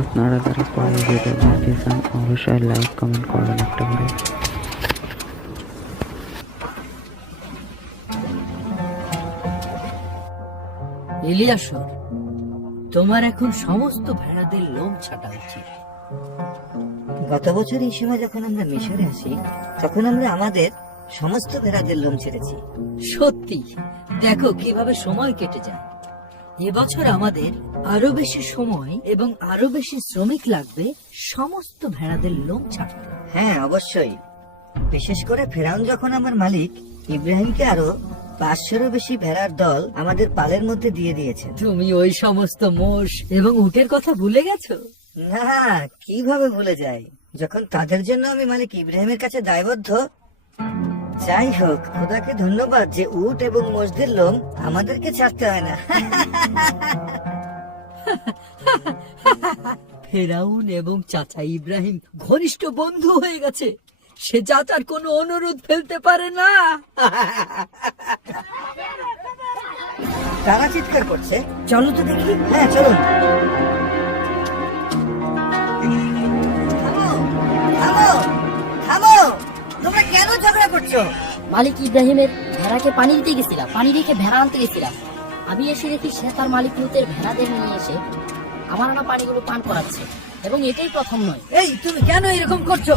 আপনারা যারা পরে ভিডিও দেখতে চান অবশ্যই লাইক কমেন্ট করবেন একটা করে। ইলিয়াসর, তোমার এখন সমস্ত ভেড়াদের লোম ছাটা উচিত। গত বছর এই সময় যখন আমরা মিশরে আসি তখন আমরা আমাদের সমস্ত ভেড়াদের লোম ছেড়েছি। সত্যি দেখো কিভাবে সময় কেটে যায়। এবছর আমাদের আরো বেশি সময় এবং আরো বেশি শ্রমিক লাগবে সমস্ত ভেড়াদের লোম ছাড়তে। হ্যাঁ অবশ্যই, বিশেষ করে ফেরাউন যখন আমার মালিক ইব্রাহিমকে আরো 500-এরও বেশি ভেড়ার দল আমাদের পালের মধ্যে দিয়ে দিয়েছেন। তুমি ওই সমস্ত মোষ এবং উটের কথা ভুলে গেছো? না, কিভাবে ভুলে যাই, যখন তাদের জন্য আমি মালিক ইব্রাহিমের কাছে দায়বদ্ধ। যাই হোক, খোদাকে ধন্যবাদ যে উট এবং মোষদের লোম আমাদেরকে ছাড়তে হয় না। ফেরাউন এবং চাচা ইব্রাহিম ঘনিষ্ঠ বন্ধু হয়ে গেছে। সে চাচার কোনো অনুরোধ ফেলতে পারে না। তারা চিৎকার করছে, চলো তো দেখি। হ্যাঁ চলুন। থামো, থামো, থামো, তোমরা কেন ঝগড়া করছো? মালিক ইব্রাহিমের ভেড়াকে পানি দিতে গেছিলাম, পানি রেখে ভেড়া আনতে গেছিলাম। আমি এসে দেখি সে তার মালিক লুতের ভেড়াদের নিয়ে এসে আমার আনা পানিগুলো পান করাচ্ছে, এবং এটাই প্রথম নয়। এই তুমি কেন এরকম করছো?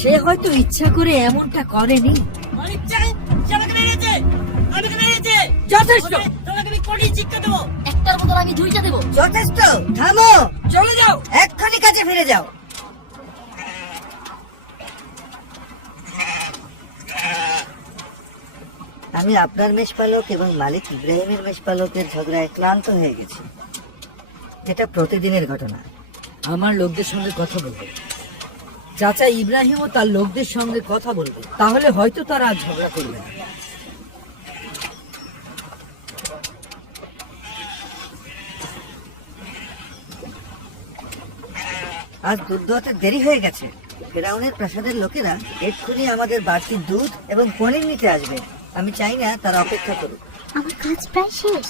সে হয়তো ইচ্ছা করে এমনটা করেনি। যথেষ্ট, একটার বদল আমি দুইটা দেবো। যথেষ্ট, থামো, চলে যাও। এক্ষুনি কাজে ফিরে যাও। আমি আপনার মেষপালক এবং মালিক ইব্রাহিমের মেষপালকের ঝগড়ায় ক্লান্ত হয়ে গেছি। এটা প্রতিদিনের ঘটনা। আমার লোকদের সঙ্গে কথা বলবে, চাচা ইব্রাহিমও তার লোকদের সঙ্গে কথা বলবে, তাহলে হয়তো তারা আর ঝগড়া করবে না। আজ দুধ দোয়াতে দেরি হয়ে গেছে। ফেরাউনের প্রাসাদের লোকেরা এক্ষুনি আমাদের বাড়তি দুধ এবং পনির নিতে আসবে। আমি চাই না তারা অপেক্ষা করুক। আমার কাজ প্রায় শেষ।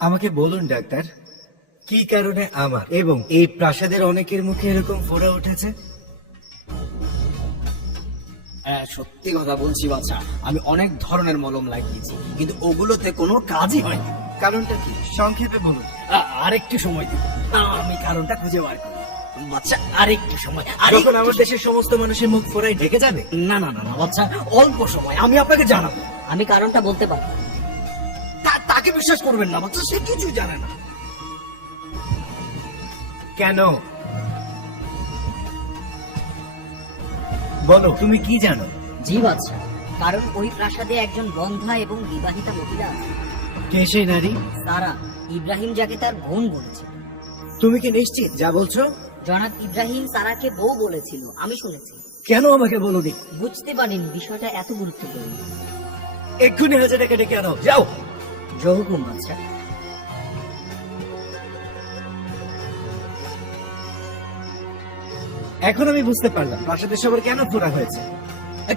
আমাকে বলুন ডাক্তার, কি কারণে আমার এবং এই প্রাসাদের অনেকের মুখে এরকম ফোড়া উঠেছে? সত্যি কথা বলছি বাচ্চা, আমি অনেক ধরনের মলম লাগিয়েছি, কিন্তু ওগুলোতে কোনো কাজই হয়নি। কারণটা কি সংক্ষেপে বলুন। আরেকটু সময় দিন, আমি কারণটা খুঁজে বার করি। বাচ্চা আরেকটু সময়। যখন আমার দেশের সমস্ত মানুষের মুখ ফোড়ায় ঢেকে যাবে? না না না না বাচ্চা, অল্প সময়, আমি আপনাকে জানাবো। আমি কারণটা বলতে পারবো। তাকে বিশ্বাস করবেন না বাচ্চা, সে কিছুই জানে না। কেন বলো, তুমি কি জানো? জি বাচ্চা, কারণ ওই প্রাসাদে একজন বন্ধা এবং বিবাহিতা মহিলা আছে। কে সেই নারী? সারা, ইব্রাহিম যাকে তার বোন বলেছে। তুমি কি নিশ্চিত যা বলছো? জনাব ইব্রাহিম সারাকে বউ বলেছিল, আমি শুনেছি। কেন আমাকে বলোনি? বুঝতে পারিনি বিষয়টা এত গুরুত্বপূর্ণ। এক্ষুনি হাজারাকে ডেকে আনো, যাও। জহুকুম বাচ্চা। এখন আমি বুঝতে পারলাম প্রাসাদের সবার কেন ফোড়া হয়েছে।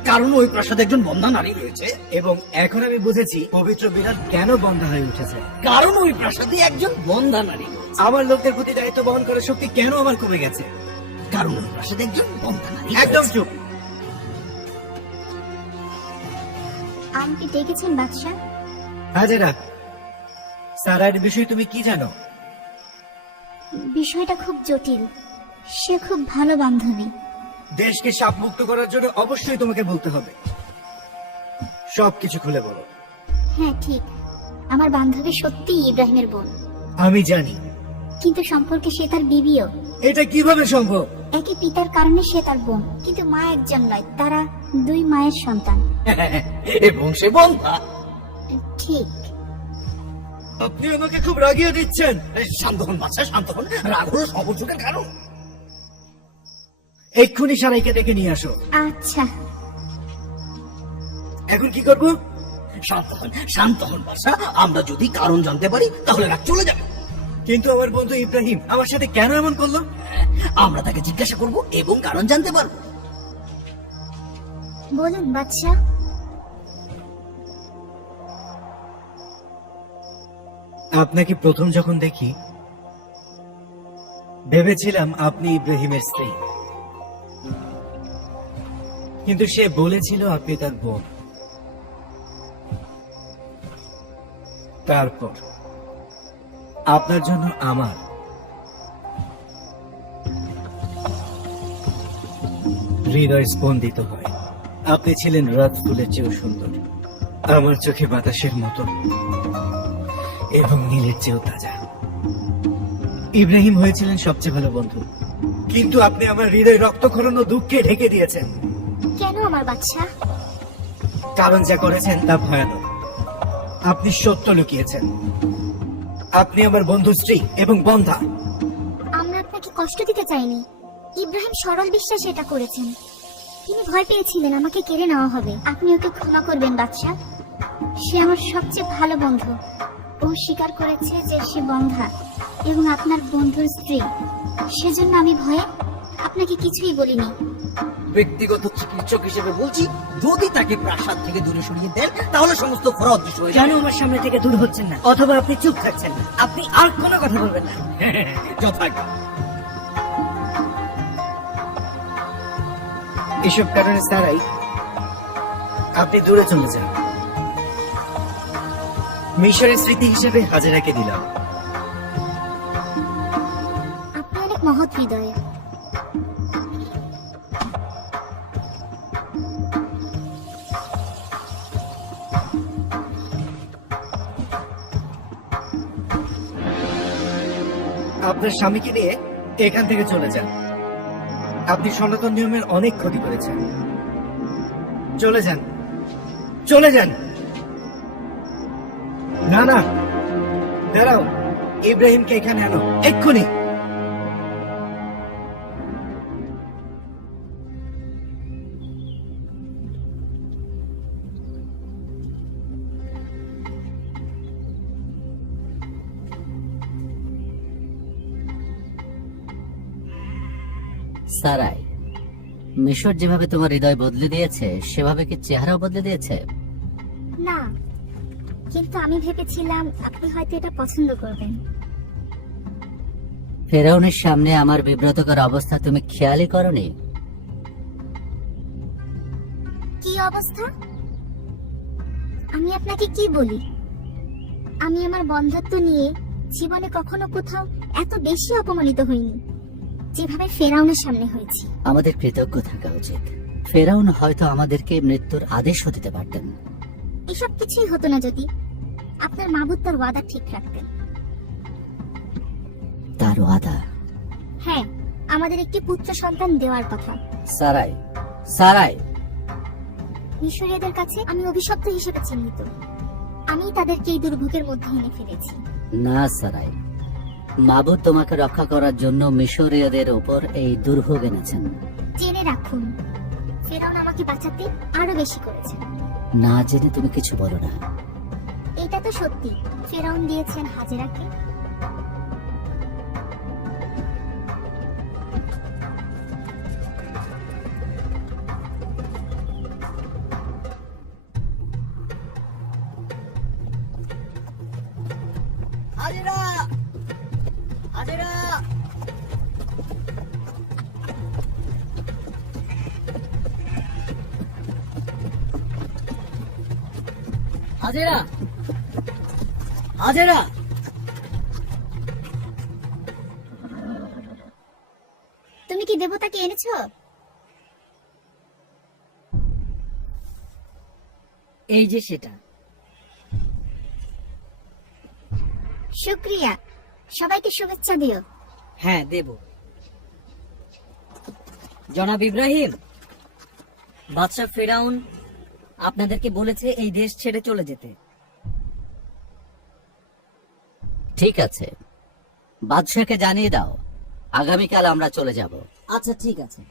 কারণ ওই প্রাসাদে একজন বন্ধা নারী রয়েছে। এবং এখন আমি বুঝেছি পবিত্র বিড়াল কেন বন্ধ হয়ে উঠেছে। কারণ ওই প্রাসাদে একজন বন্ধা নারী রয়েছে। আমার লোকদের প্রতি দায়িত্ব বহন করার শক্তি কেন আমার কমে গেছে? কারণ ওই প্রাসাদে একজন বন্ধা নারী একদম রয়েছে। চুপ। আমাকে ডেকেছেন বাদশাহ? হাজারা, সারার বিষয়ে তুমি কি জানো? বিষয়টা খুব জটিল। সে খুব ভালো বান্ধবী। দেশকে সাপ মুক্ত করার জন্য অবশ্যই তোমাকে বলতে হবে। সবকিছু খুলে বলো। হ্যাঁ ঠিক, আমার বান্ধবী সত্যিই ইব্রাহিমের বোন, আমি জানি, কিন্তু সম্পর্কে সে তার বিবিও। এটা কিভাবে সম্ভব? একই পিতার কারণে সে তার বোন, কিন্তু মা একজন নয়, তারা দুই মায়ের সন্তান। এবং সে বন্ধা। ঠিক। আপনি আমাকে খুব রাগিয়ে দিচ্ছেন। শান্ত হন বাচ্চা, শান্ত হন। রাগ হলো সবচুকের কারণ। এক্ষুনি সারাইকে ডেকে নিয়ে আসো। আচ্ছা। এখন কি করবো? শান্ত হন, শান্ত হন বাচ্চা। আমরা যদি কারণ জানতে পারি তাহলে রাগ চলে যাবে। কিন্তু আমার বন্ধু ইব্রাহিম আমার সাথে কেন এমন করলো? আমরা তাকে জিজ্ঞাসা করব এবং কারণ জানতে পারবো। বলুন বাদশাহ। আপনাকে প্রথম যখন দেখি ভেবেছিলাম আপনি ইব্রাহিমের স্ত্রী, কিন্তু সে বলেছিল আপনি তার বোন। তারপর আপনার জন্য আমার হৃদয় স্পন্দিত হয়। আপনি ছিলেন রাত ফুলের চেয়েও সুন্দর, আমার চোখে বাতাসের মতো এবং নীলের চেয়েও তাজা। ইব্রাহিম হয়েছিলেন সবচেয়ে ভালো বন্ধু, কিন্তু আপনি আমার হৃদয় রক্তক্ষরণ ও দুঃখে ঢেকে দিয়েছেন। কেন আমার বাদশাহ? কারণ যা করেছেন তা ভয়ানক। আপনি সত্য লুকিয়েছেন। আপনি আমার বন্ধুর স্ত্রী এবং বন্ধা। আমরা আপনাকে কষ্ট দিতে চাইনি। ইব্রাহিম সরল বিশ্বাসে এটা করেছেন। তিনি ভয় পেয়েছিলেন আমাকে কেড়ে নেওয়া হবে। আপনি ওকে ক্ষমা করবেন বাদশাহ। সে আমার সবচেয়ে ভালো বন্ধু। ও স্বীকার করেছে যে সে বন্ধা এবং আপনার বন্ধুর স্ত্রী। সেজন্য আমি ভয়ে আপনাকে কিছুই বলিনি। ব্যক্তিগত চিকিৎসক হিসেবে বলছি, যদি তাকে প্রাসাদ থেকে দূরে সরিয়ে দেন তাহলে সমস্ত ফোড়া অদৃশ্য হয়ে কেন যাবে। আমার সামনে থেকে দূর হচ্ছেন না, অথবা আপনি চুপ থাকছেন না? আপনি আর কোনো কথা বলবেন না। যথাজ্ঞা। এসব কারণে ছাড়াই আপনি দূরে চলে যান। মিশরের স্মৃতি হিসেবে হাজেরাকে দিলাম। আপনি অনেক মহৎ হৃদয়ের। আপনার স্বামীকে নিয়ে এখান থেকে চলে যান। আপনি সনাতন নিয়মের অনেক ক্ষতি করেছেন। চলে যান, চলে যান। না না, দাঁড়াও। ইব্রাহিমকে এখানে আনো এক্ষুনি। সারাই, মিশর যেভাবে তোমার হৃদয় বদলে দিয়েছে সেভাবে কি চেহারাও বদলে দিয়েছে? না, কিন্তু আমি ভেবেছিলাম আপনি হয়তো এটা পছন্দ করবেন। ফেরাউনের সামনে আমার বিব্রতকর অবস্থা তুমি খেয়ালই করনি? কি অবস্থা? আমি আপনাকে কি বলি? আমি আমার বন্ধুত্ব নিয়ে জীবনে কখনো কোথাও এত বেশি অপমানিত হইনি যেভাবে ফেরাউনের সামনে হয়েছি। আমাদের কৃতজ্ঞ থাকা উচিত। ফেরাউন হয়তো আমাদেরকে মৃত্যুর আদেশও দিতে পারতেন। এসব কিছুই হতো না যদি আপনার মাবুদ তার ওয়াদা ঠিক রাখতেন। তার ওয়াদা? হ্যাঁ, আমাদের একটি পুত্র সন্তান দেওয়ার কথা। সারাই, সারাই, মিশরীয়দের কাছে আমি অভিশপ্ত হিসেবে চিহ্নিত। আমি তাদেরকে এই দুর্ভোগের মধ্যে এনে ফেলেছি। না সারাই, মাবুদ তোমাকে রক্ষা করার জন্য মিশরীয়দের উপর এই দুর্ভোগ এনেছেন। জেনে রাখুন, ফেরাউন আমাকে বাঁচাতে আরো বেশি করেছে। না জেনে তুমি কিছু বলো না। এটা তো সত্যি, ফেরাউন দিয়েছেন হাজেরাকে। হাজেরা, হাজেরা, হাজেরা, হাজেরা। তুমি কি দেবতাকে এনেছো? এই যে সেটা। শুক্রিয়া। সবাইকে শুভেচ্ছা দিও। হ্যাঁ, দেব। জনাব ইব্রাহিম, বাদশাহ ফেরাউন আপনাদেরকে বলেছে এই দেশ ছেড়ে চলে যেতে। ঠিক আছে, বাদশাহকে জানিয়ে দাও আগামীকাল আমরা চলে যাব। আচ্ছা, ঠিক আছে।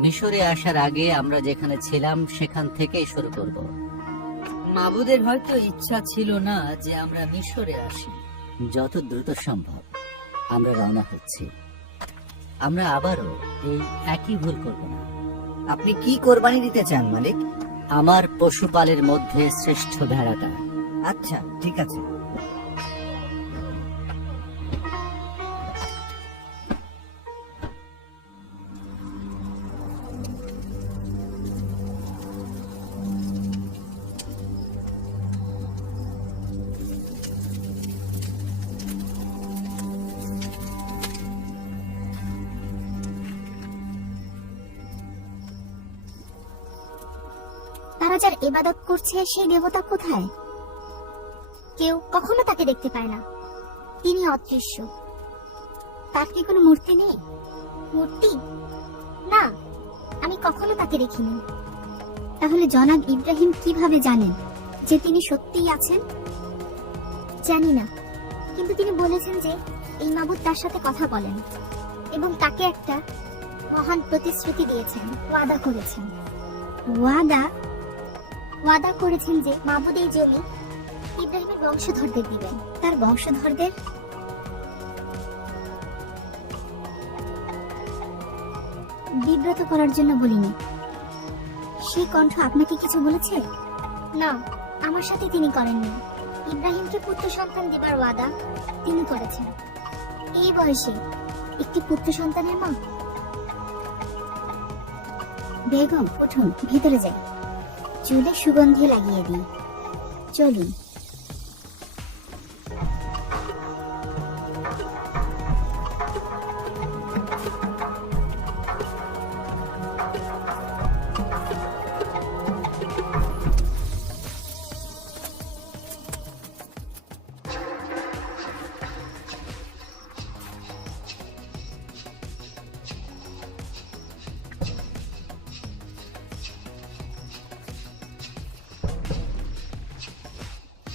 মিশরে আসার আগে আমরা যেখানে ছিলাম সেখান থেকেই শুরু করব। মাবুদের হয়তো ইচ্ছা ছিল না যে আমরা মিশরে আসি। যত দ্রুত সম্ভব আমরা রওনা হচ্ছি। আমরা আবারও এই একই ভুল করব না। আপনি কি কোরবানি দিতে চান মালিক? আমার পশুপালের মধ্যে শ্রেষ্ঠ ভেড়াটা। আচ্ছা, ঠিক আছে। তারা যার ইবাদত করছে সেই দেবতা কোথায়? কেউ কখনো তাকে দেখতে পায় না, তিনি অদৃশ্য। তার কি কোনো মূর্তি নেই? মূর্তি না, আমি কখনো তাকে দেখিনি। তাহলে জনাব ইব্রাহিম কিভাবে জানেন যে তিনি সত্যিই আছেন? জানি না, কিন্তু তিনি বলেছেন যে এই মাবুদ তার সাথে কথা বলেন এবং তাকে একটা মহান প্রতিশ্রুতি দিয়েছেন, ওয়াদা করেছেন। ওয়াদা করেছেন যে মাবুদ এই জমি ইব্রাহিমের বংশধরদের দিবেন। তার বংশধরদের? বিব্রত করার জন্য বলিনি। সেই কণ্ঠ আপনাকে কিছু বলেছে? না, আমার সাথে তিনি করেননি। ইব্রাহিমকে পুত্র সন্তান দিবার ওয়াদা তিনি করেছেন। এই বয়সে একটি পুত্র সন্তানের মা। বেগম, উঠুন, ভিতরে যাই, চুলে সুগন্ধি লাগিয়ে দিই। চলুন।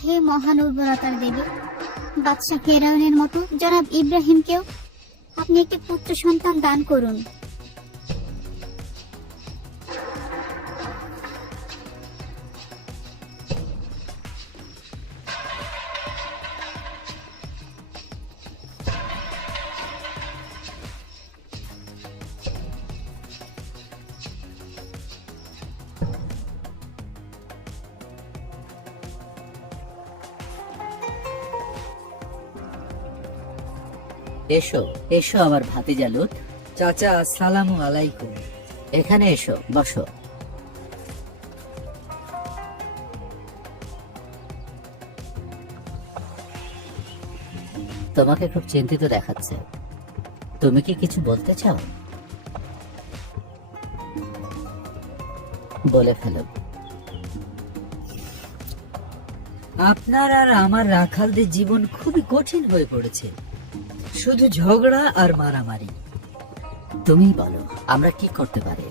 হে মহান উর্বরতার দেবী, বাদশাহ ফেরাউনের মতো জনাব ইব্রাহিমকেও আপনি একটি পুত্র সন্তান দান করুন। এসো এসো আমার ভাতিজা লুত। চাচা, আসসালামু আলাইকুম। এখানে এসো, বসো। তোমাকে খুব চিন্তিত দেখাচ্ছে। তুমি কি কিছু বলতে চাও? বলে ফেলো। আপনার আর আমার রাখালদের জীবন খুবই কঠিন হয়ে পড়েছে, শুধু ঝগড়া আর মারামারি। তুমি বলো, আমরা কি করতে পারি?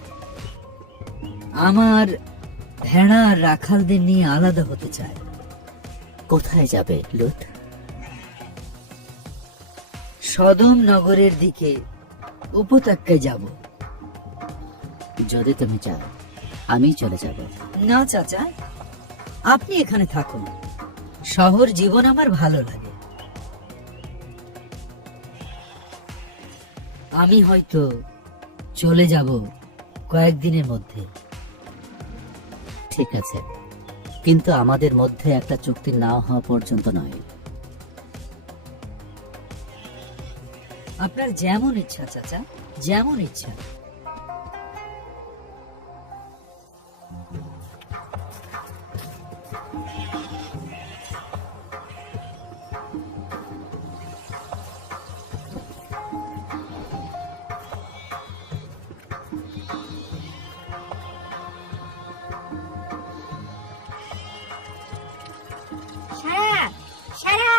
আমার ভেড়া আর রাখালদের নিয়ে আলাদা হতে চায়। কোথায় যাবে লুত? সদম নগরের দিকে উপত্যকায় যাব। যদি তুমি চাও আমি চলে যাব। না চাচা, আপনি এখানে থাকুন। শহর জীবন আমার ভালো লাগে। আমি হয়তো চলে যাব কয়েকদিনের মধ্যে। ঠিক আছে, কিন্তু আমাদের মধ্যে একটা চুক্তি না হওয়া পর্যন্ত নয়। আপনার যেমন ইচ্ছা চাচা, যেমন ইচ্ছা। সারা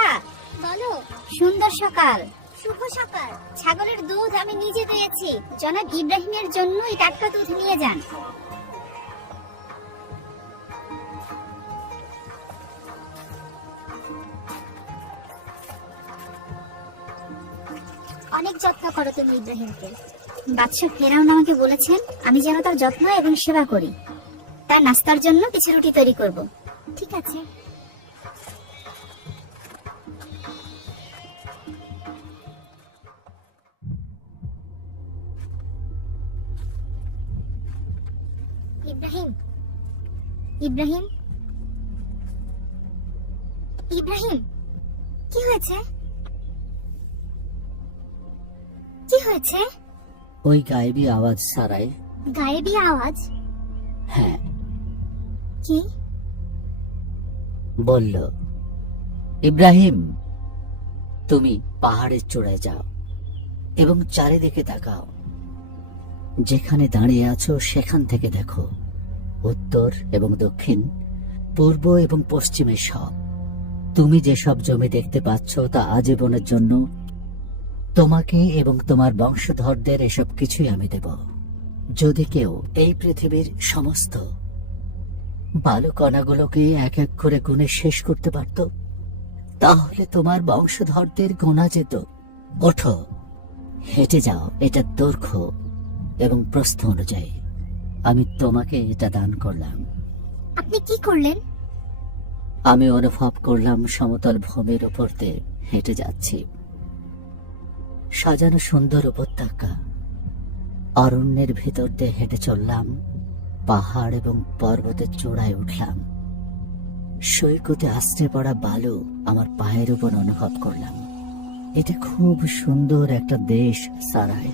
বলো। সুন্দর সকাল। শুভ সকাল। ছাগলের দুধ আমি নিজে দিয়েছি। জনাব ইব্রাহিমের জন্যই টাটকা দুধ নিয়ে যান। অনেক যত্ন করো তুমি ইব্রাহিমকে। বাদশা ফেরাউন আমাকে বলেছেন আমি যেন তার যত্ন এবং সেবা করি। তার নাস্তার জন্য কিছু রুটি তৈরি করব। ঠিক আছে। ইব্রাহিম, ইব্রাহিম, ইব্রাহিম, কি হয়েছে? কি হয়েছে? ওই গায়েবী আওয়াজ সারাই। গায়েবী আওয়াজ? হ্যাঁ, কি? বলল, ইব্রাহিম, তুমি পাহাড়ের চূড়ায় যাও এবং চারিদিকে তাকাও। যেখানে দাঁড়িয়ে আছো সেখান থেকে দেখো উত্তর এবং দক্ষিণ, পূর্ব এবং পশ্চিমে সব। তুমি যেসব জমি দেখতে পাচ্ছ তা আজীবনের জন্য তোমাকে এবং তোমার বংশধরদের এসব কিছুই আমি দেব। যদি কেউ এই পৃথিবীর সমস্ত বালুকণাগুলোকে এক এক করে গুণে শেষ করতে পারত, তাহলে তোমার বংশধরদের গোনা যেত। ওঠো, হেঁটে যাও এটা দৈর্ঘ্য এবং প্রস্থ অনুযায়ী। আমি তোমাকে এটা দান করলাম। আপনি কি করলেন? আমি অনুভব করলাম সমতল ভূমির উপর দিয়ে হেঁটে যাচ্ছি। সাজানো সুন্দর উপত্যকা, অরণ্যের ভিতর দিয়ে হেঁটে চললাম। পাহাড় এবং পর্বতের চূড়ায় উঠলাম। সৈকতে আশ্রে পড়া বালু আমার পায়ের উপর অনুভব করলাম। এটা খুব সুন্দর একটা দেশ সারাই।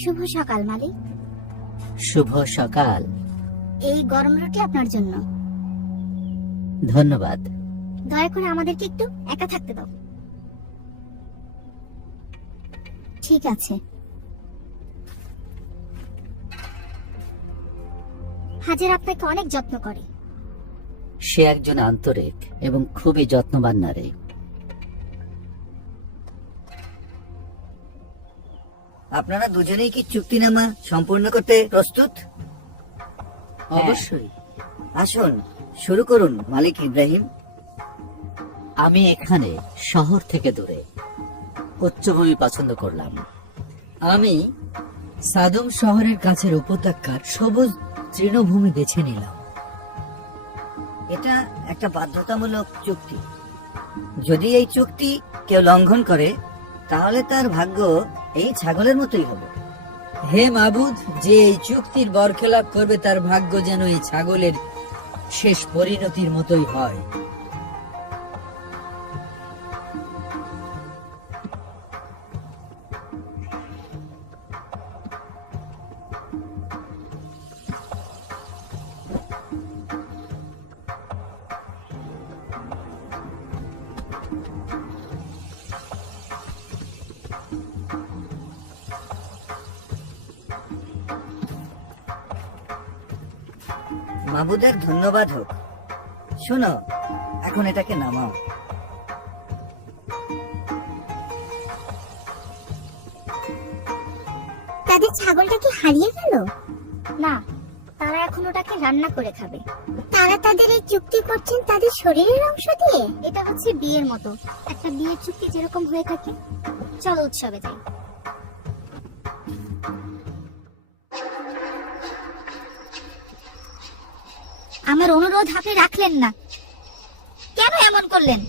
শুভ সকাল মালিক। শুভ সকাল। এই গরম রুটি আপনার জন্য। ধন্যবাদ। দয়া করে আমাদেরকে একটু একা থাকতে দাও। ঠিক আছে। হাজের আপনাকে অনেক যত্ন করে। সে একজন আন্তরিক এবং খুবই যত্নবান নারী। আপনারা দুজনেই কি চুক্তিনামা সম্পূর্ণ করতে প্রস্তুত? অবশ্যই। আসুন শুরু করুন মালিক ইব্রাহিম। আমি এখানে শহর থেকে দূরে উচ্চভূমি পছন্দ করলাম। আমি সাদম শহরের কাছের উপত্যকার সবুজ তৃণভূমি বেছে নিলাম। এটা একটা বাধ্যতামূলক চুক্তি। যদি এই চুক্তি কেউ লঙ্ঘন করে তাহলে তার ভাগ্য এই ছাগলের মতোই হবে। হে মাবুদ, যে এই চুক্তির বরখেলাপ করবে তার ভাগ্য যেন এই ছাগলের শেষ পরিণতির মতোই হয়। মাবুদের ধন্যবাদ হোক। শোনো, এখন এটাকে নামাও। তাদের ছাগলটা কি হারিয়ে গেল? না, তারা এখন ওটাকে রান্না করে খাবে। তারা তাদের এই চুক্তি করছেন তাদের শরীরের অংশ দিয়ে। এটা হচ্ছে বিয়ের মতো, একটা বিয়ের চুক্তি যেরকম হয়ে থাকে। চলো উৎসবে যাই। আমার অনুরোধ আপনি রাখলেন না, কেন এমন করলেন?